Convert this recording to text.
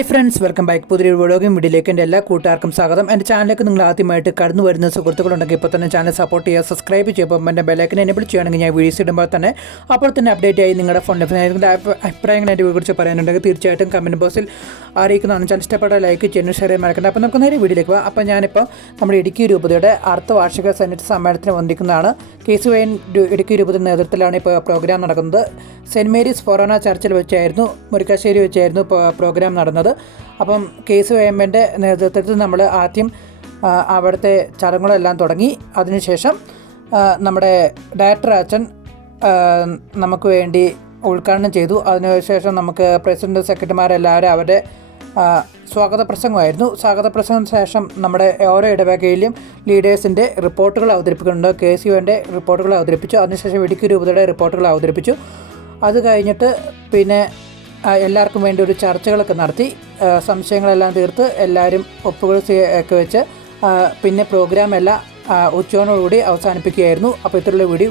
Hi friends, welcome back. പുതിയൊരു വ്ളോഗും വീഡിയോയിലേക്ക് എൻ്റെ എല്ലാ കൂട്ടുകാർക്കും സ്വാഗതം. എൻ്റെ ചാനലിലേക്ക് നിങ്ങൾ ആദ്യമായിട്ട് കടന്നു വരുന്ന സുഹൃത്തുക്കളുണ്ടെങ്കിൽ ഇപ്പോൾ തന്നെ ചാനൽ സപ്പോർട്ട് ചെയ്യുക, സബ്സ്ക്രൈബ് ചെയ്യുമ്പോൾ എൻ്റെ ബെല്ലൈക്കനെ എനേബിൾ ചെയ്യുകയാണെങ്കിൽ ഞാൻ വീഡിയോസ് ഇടുമ്പോൾ തന്നെ അപ്പോൾ തന്നെ അപ്ഡേറ്റ് ആയി നിങ്ങളുടെ ഫോണിൽ അഭിപ്രായങ്ങൾ എൻ്റെ കുറിച്ച് പറയാനുണ്ടെങ്കിൽ തീർച്ചയായിട്ടും കമൻറ്റ് ബോക്സിൽ അറിയിക്കുന്നതാണ്. ചാനൽ ഇഷ്ടപ്പെട്ട ലൈക്ക് ചെയ്യുന്നു, ഷെയർ ചെയ്യാൻ മറക്കണ്ട. അപ്പോൾ നമുക്ക് നേരെ വീഡിയോയിലേക്ക് പോകാം. അപ്പോൾ ഞാനിപ്പോൾ നമ്മുടെ ഇടുക്കി രൂപതയുടെ അർദ്ധവാർഷിക സെനറ്റ് സമ്മേളനത്തിന് വന്നിരിക്കുന്നതാണ്. KCYN ഇടുക്കി രൂപതയുടെ നേതൃത്വത്തിലാണ് ഇപ്പോൾ പ്രോഗ്രാം നടക്കുന്നത്. സെൻറ്റ് മേരീസ് ഫൊറോന ചർച്ചിൽ വെച്ചായിരുന്നു, മുരിക്കാശ്ശേരി വെച്ചായിരുന്നു പ്രോഗ്രാം നടന്നത്. അപ്പം KCYMൻ്റെ നേതൃത്വത്തിൽ നമ്മൾ ആദ്യം അവിടുത്തെ ചടങ്ങുകളെല്ലാം തുടങ്ങി. അതിനുശേഷം നമ്മുടെ ഡയറക്ടർ അച്ഛൻ നമുക്ക് വേണ്ടി ഉദ്ഘാടനം ചെയ്തു. അതിനുശേഷം നമുക്ക് പ്രസിഡന്റ് സെക്രട്ടറിമാരെല്ലാവരും അവരുടെ സ്വാഗത പ്രസംഗമായിരുന്നു. സ്വാഗത പ്രസംഗത്തിന് ശേഷം നമ്മുടെ ഓരോ ഇടവകയിലും ലീഡേഴ്സിൻ്റെ റിപ്പോർട്ടുകൾ അവതരിപ്പിക്കുന്നുണ്ട്. KCYൻ്റെ റിപ്പോർട്ടുകൾ അവതരിപ്പിച്ചു. അതിനുശേഷം ഇടുക്കി രൂപതയുടെ റിപ്പോർട്ടുകൾ അവതരിപ്പിച്ചു. അത് കഴിഞ്ഞിട്ട് പിന്നെ എല്ലാവർക്കും വേണ്ടി ഒരു ചർച്ചകളൊക്കെ നടത്തി. സംശയങ്ങളെല്ലാം തീർത്ത് എല്ലാവരും ഒപ്പുകൾ ഒക്കെ വെച്ച് പിന്നെ പ്രോഗ്രാം എല്ലാം ഉച്ചയോടുകൂടി അവസാനിപ്പിക്കുകയായിരുന്നു. അപ്പോൾ ഇത്രയുള്ള വീഡിയോ